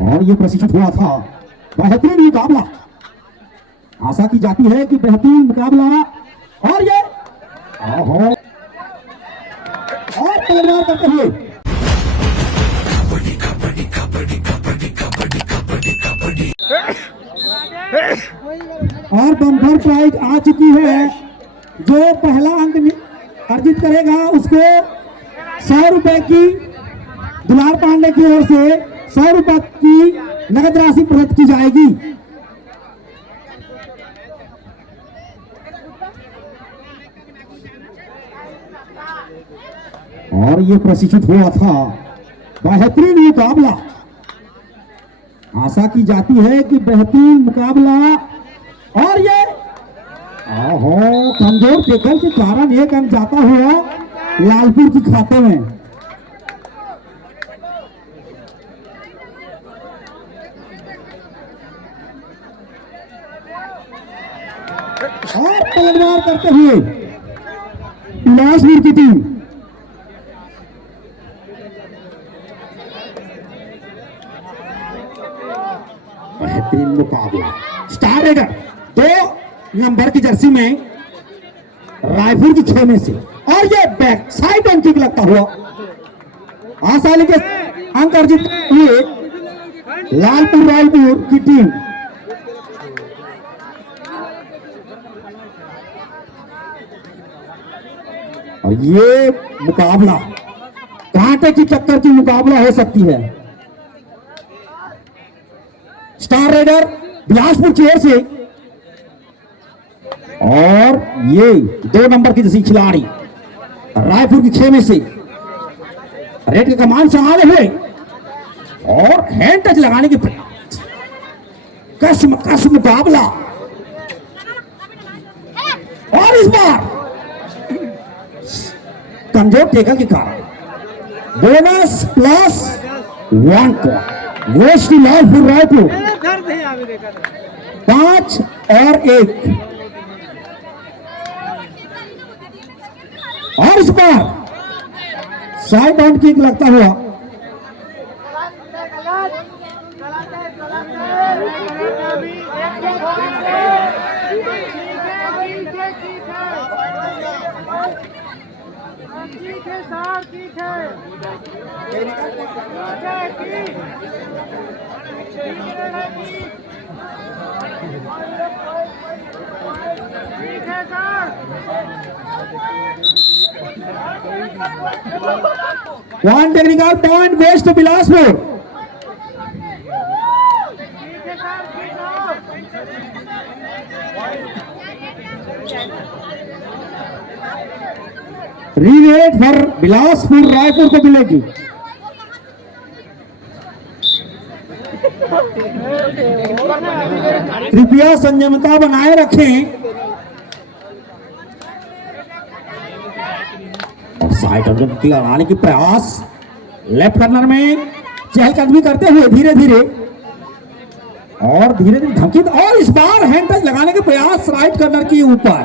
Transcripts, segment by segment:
और ये प्रशिक्षित हुआ था। बेहतरीन मुकाबला, आशा की जाती है कि बेहतरीन मुकाबला। और ये और तलवार करते हुए और बम्पर प्राइज आ चुकी है। जो पहला अंक अर्जित करेगा उसको 100 रुपए की दुलार पांडे की ओर से 100 रुपए की नगद राशि प्रदत्त की जाएगी। और ये प्रशिक्षित हुआ था। बेहतरीन मुकाबला, आशा की जाती है कि बेहतरीन मुकाबला। और ये कमजोर टेकल के कारण एक अंक जाता हुआ लालपुर की खाते में। और तलवार करते हुए बिलासपुर की टीम। बेहतरीन मुकाबला। स्टार रेडर 2 नंबर की जर्सी में रायपुर की खेमे से, और ये बैक साइड अंक किक लगता हुआ आसानी के अंक अर्जित हुए लालपुर रायपुर की टीम। और ये मुकाबला कांटे की चक्कर की मुकाबला हो सकती है। स्टार रेडर बिलासपुर की ओर से, और ये 2 नंबर की जैसी खिलाड़ी रायपुर की खेमे से रेड के कमान संभाले हुए और हैंड टच लगाने की प्रयास। कस मुकाबला, और इस बार कमजोर टेकल के कारण बोनस +1 गोष्ठ लालपुर रायपुर 5 और 1। और इस बार साइड आउट किक लगता हुआ वन टेक्निकल पॉइंट गोes to बिलासपुर। रीवेट फॉर बिलासपुर रायपुर को मिलेगी। कृपया संयमता बनाए रखें। और साइड लगाने की प्रयास, लेफ्ट कॉर्नर में चहलकदमी करते हुए धीरे धीरे धमकी, और इस बार हैंड टच लगाने के प्रयास राइट कॉर्नर के ऊपर।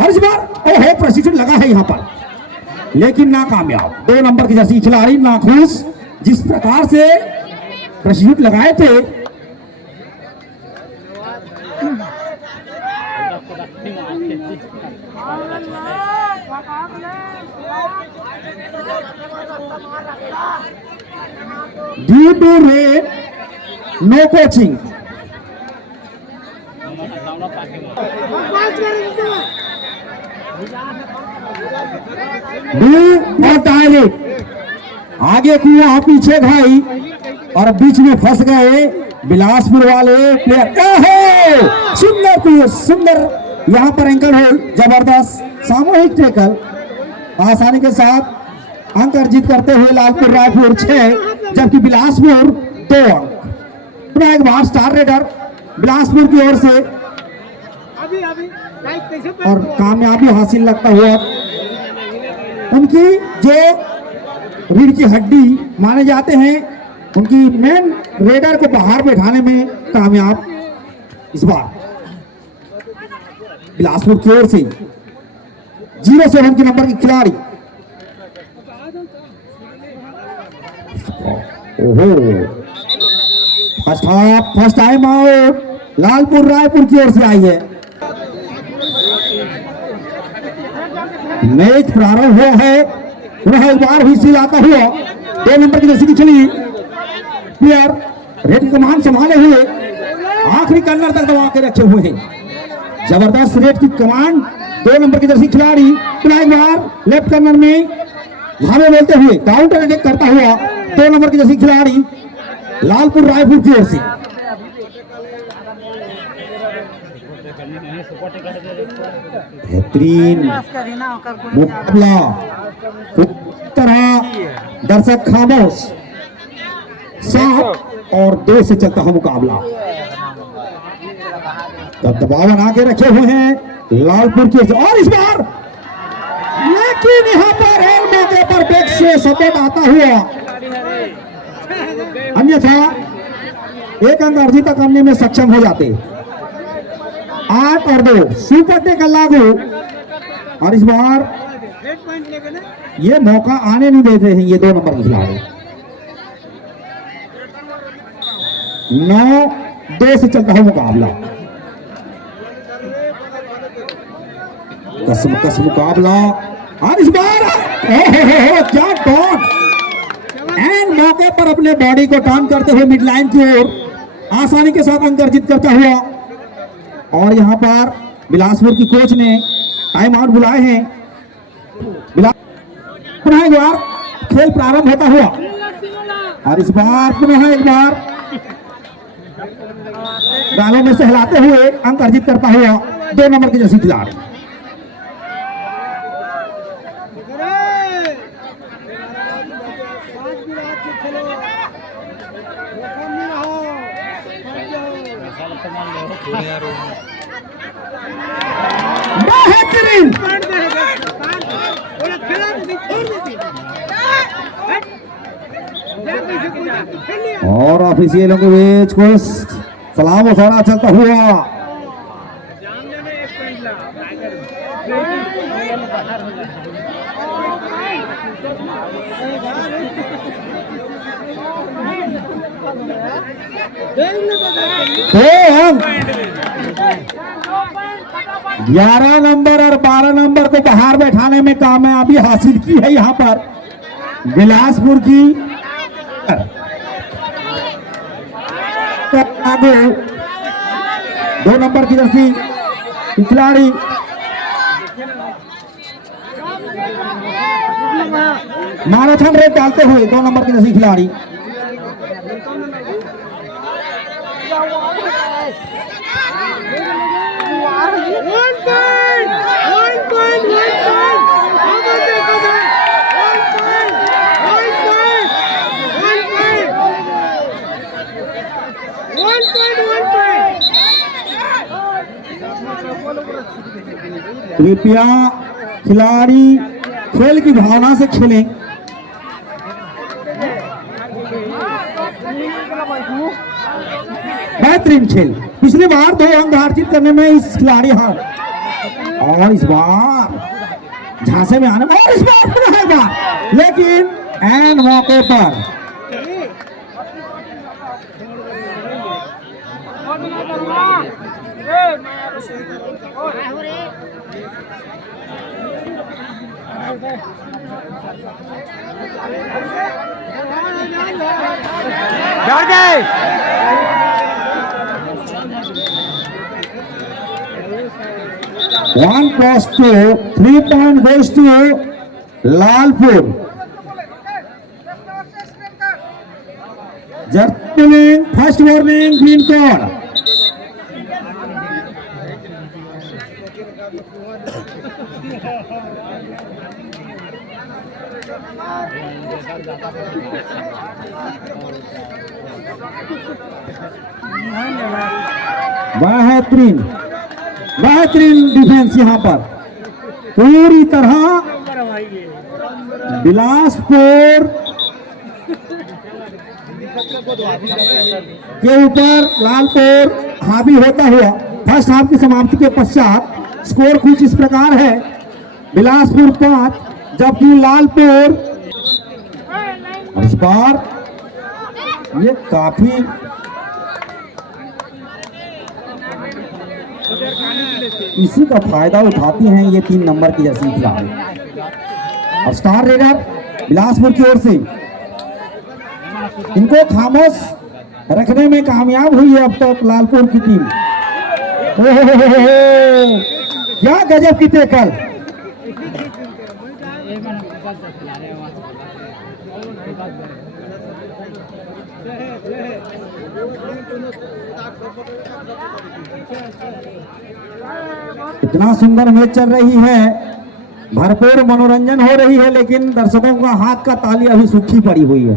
और इस बार प्रशिक्षण लगा है यहां पर, लेकिन नाकामयाब। 2 नंबर की जर्सी खिलाड़ी नाखुश जिस प्रकार से प्रशिक्षण लगाए थे। Due to rain no coaching. आगे कुआं पीछे घाई और बीच में फंस गए बिलासपुर वाले प्लेयर। सुंदर यहां पर एंकल होल्ड, जबरदस्त सामूहिक टेकल। आसानी के साथ अंक अर्जित करते हुए लालपुर रायपुर 6 जबकि बिलासपुर 2 अंक। एक बार स्टार रेडर बिलासपुर की ओर से और कामयाबी हासिल लगता हुआ उनकी जो रीढ़ की हड्डी माने जाते हैं, उनकी मेन रेडर को बाहर बैठाने में कामयाब। इस बार बिलासपुर की ओर से 07 के नंबर की खिलाड़ी first time out Lalpur Raipur की ओर से आई है। मैच प्रारंभ हुआ है, वह एक बार हुई आता हुआ 2 नंबर की जर्सी की खिली प्लेयर रेड कमान संभाले हुए आखिरी कर्नर तक दबा के रखे हुए हैं। जबरदस्त रेड की कमांड 2 नंबर की जर्सी खिलाड़ी एक बार लेफ्ट कर्नर में धावे बोलते हुए काउंटर अटैक करता हुआ 2 नंबर की जर्सी खिलाड़ी लालपुर रायपुर की ओर से। बेहतरीन मुकाबला, तरह दर्शक खामोश, 7 और 2 से चलता है मुकाबला। तब दबाव बना के रखे हुए हैं लालपुर की ओर से और इस बार लेकिन यहां पर मौके पर बैक से सपोर्ट आता हुआ, अन्यथा एक अंक अर्जित करने में सक्षम हो जाते। 8 और 2 सुपर टेक लागू और इस बार ये मौका आने नहीं देते हैं ये 2 नंबर के खिलाड़ी। 9-2 से चलता है मुकाबला। कस मुकाबला और इस बार क्या टॉन एंड मौके पर अपने बॉडी को टर्न करते हुए मिड लाइन की ओर आसानी के साथ अंक अर्जित करता हुआ। और यहां पर बिलासपुर की कोच ने टाइम आउट बुलाए हैं। पुनः एक बार खेल प्रारंभ होता हुआ और इस बार पुनः एक बार गालों में सहलाते हुए अंक अर्जित करता हुआ 2 नंबर की जर्सी खिलाड़ी। बेहतरीन और ऑफिशियलों के बीच कुछ सलाम और सारा चलता हुआ। तो हम 11 नंबर और 12 नंबर को बाहर बैठाने में कामयाबी हासिल की है यहां पर बिलासपुर की। 2 नंबर की जर्सी खिलाड़ी मैराथन रेस डालते हुए 2 नंबर की जर्सी खिलाड़ी। कृपया खिलाड़ी खेल की भावना से खेलें। बेहतरीन खेल, पिछली बार 2 अंक हासिल करने में इस खिलाड़ी हार और इस बार झांसे में आने और इस बार पुनः एक बार लेकिन एंड मौके पर डर गए। 1+2 3 point goes to Lalpur. Journaling first warning green card. बेहतरीन डिफेंस यहां पर पूरी तरह बिलासपुर के ऊपर लालपुर हावी होता हुआ। फर्स्ट हाफ की समाप्ति के पश्चात स्कोर कुछ इस प्रकार है, बिलासपुर 5 जबकि लालपुर। इस बार ये काफी इसी का फायदा उठाती हैं ये 3 नंबर की जर्सी खिलाड़ी। और स्टार रेडर बिलासपुर की ओर से इनको खामोश रखने में कामयाब हुई है अब तक लालपुर की टीम। क्या गजब की टैकल। इतना सुंदर मैच चल रही है, भरपूर मनोरंजन हो रही है, लेकिन दर्शकों का हाथ का ताली अभी सूखी पड़ी हुई है।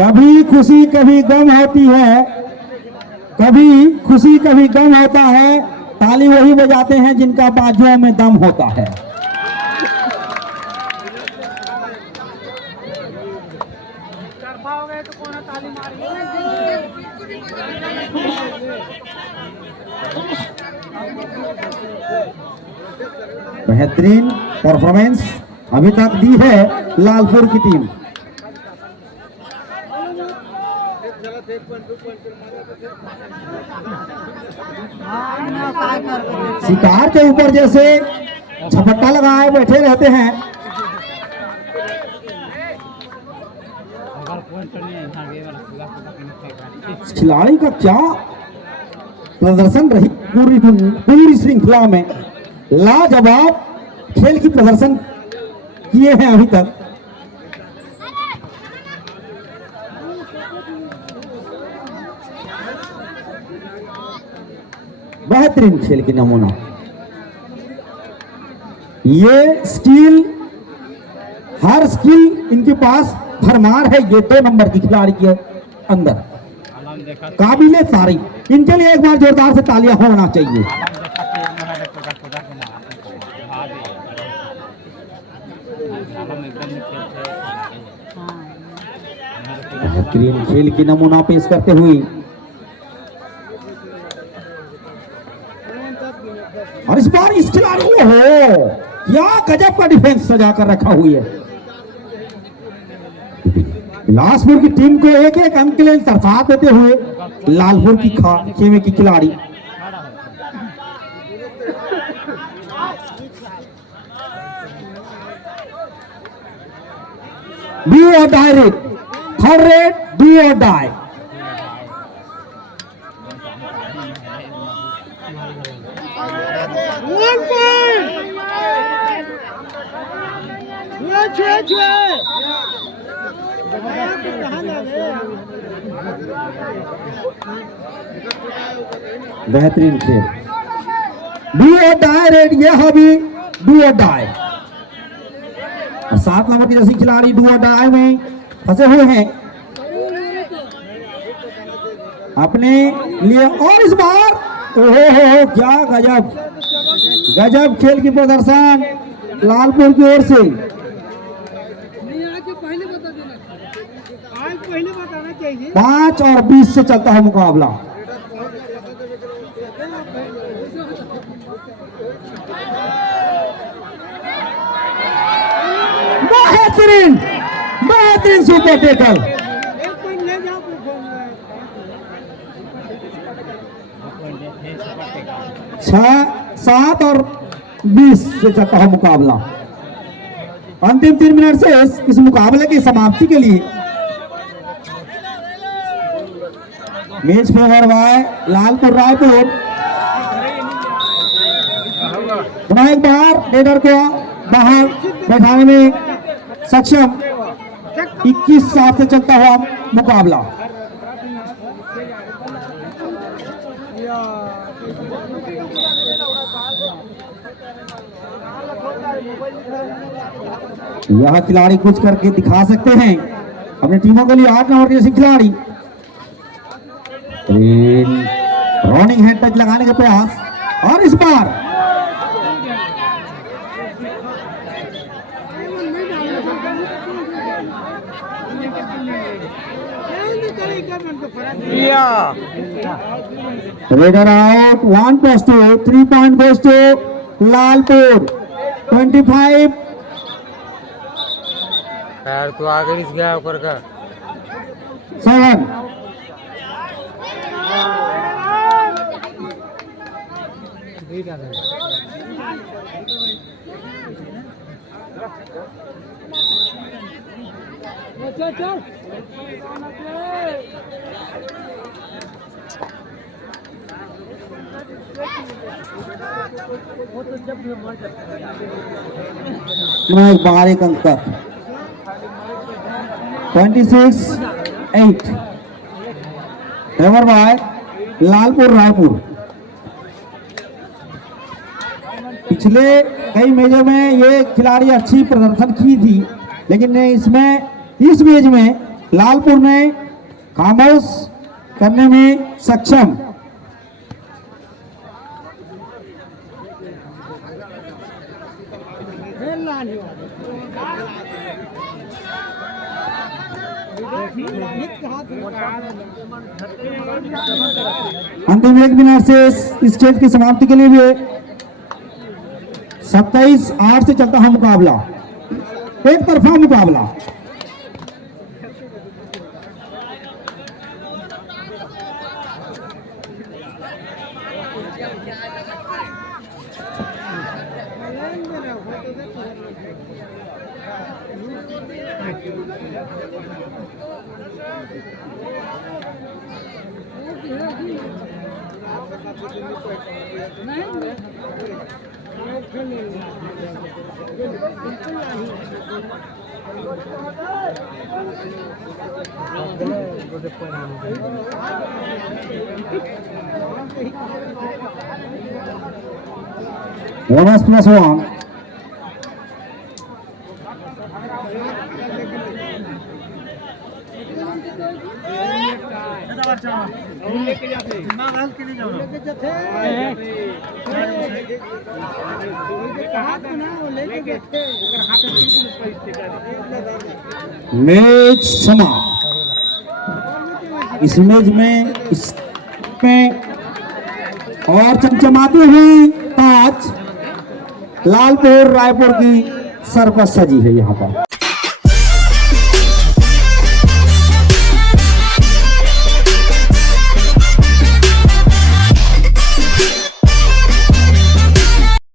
कभी खुशी कभी गम होती है, कभी खुशी कभी गम होता है। ताली वही बजाते हैं जिनका बाजुओं में दम होता है। बेहतरीन परफॉर्मेंस अभी तक दी है लालपुर की टीम। शिकार के ऊपर जैसे झपट्टा लगाए बैठे रहते हैं। खिलाड़ी का क्या प्रदर्शन रही पूरी श्रृंखला में, लाजवाब खेल की प्रदर्शन किए हैं अभी तक। बेहतरीन खेल की नमूना। ये स्किल, हर स्किल इनके पास भरमार है। ये 2 नंबर की खिलाड़ी के अंदर काबिले तारीफ। इनके लिए एक बार जोरदार से तालियां होना चाहिए। बेहतरीन खेल की नमूना पेश करते हुए और इस बार इस खिलाड़ी हो क्या गजब का डिफेंस सजा कर रखा हुई है। बिलासपुर की टीम को एक एक अंक के लिए तरसा देते हुए लालपुर की खेमे की खिलाड़ी डू और die rate, third rate do और डाई। बेहतरीन खेल, डू और डाई रेड, ये हबी डू और डाई। 7 नंबर की जैसी खिलाड़ी डू और डाई में फंसे हुए हैं अपने लिए। और इस बार ओहो क्या गजब गजब खेल की प्रदर्शन लालपुर की ओर से। पहले बताना चाहिए। 5 और 20 से चलता है मुकाबला। बेहतरीन बेहतरीन सुपर टैकल। 6, 7 और 20 से चलता है मुकाबला। अंतिम 3 मिनट से इस मुकाबले की समाप्ति के लिए match favour bye Lalpur Raipur. पुनः एक बार रेडर को बाहर बैठाने में सक्षम। 21-7 से चलता हुआ मुकाबला। यह खिलाड़ी कुछ करके दिखा सकते हैं अपनी टीमों के लिए। 8 नंबर जैसी खिलाड़ी रनिंग हैंड टच लगाने का प्रयास और इस बार रेडर आउट। 1 + 2, 3 पॉइंट गोes to लालपुर। 25 यार तू आगे इस गया ऊपर का 7। बाहर एक अंक तक 26-8 फेवर बाय लालपुर रायपुर। पिछले कई मैचों में ये खिलाड़ी अच्छी प्रदर्शन की थी, लेकिन इस मैच में लालपुर ने खामोश करने में सक्षम। अंतिम एक मिनट से इस स्टेज की समाप्ति के लिए भी 27-8 से चलता है मुकाबला, एक तरफा मुकाबला। बोनस +1। मैच समाप्त। इस मैच में और चमचमाती हुई ताज लालपुर रायपुर की सर पर सजी है यहाँ पर।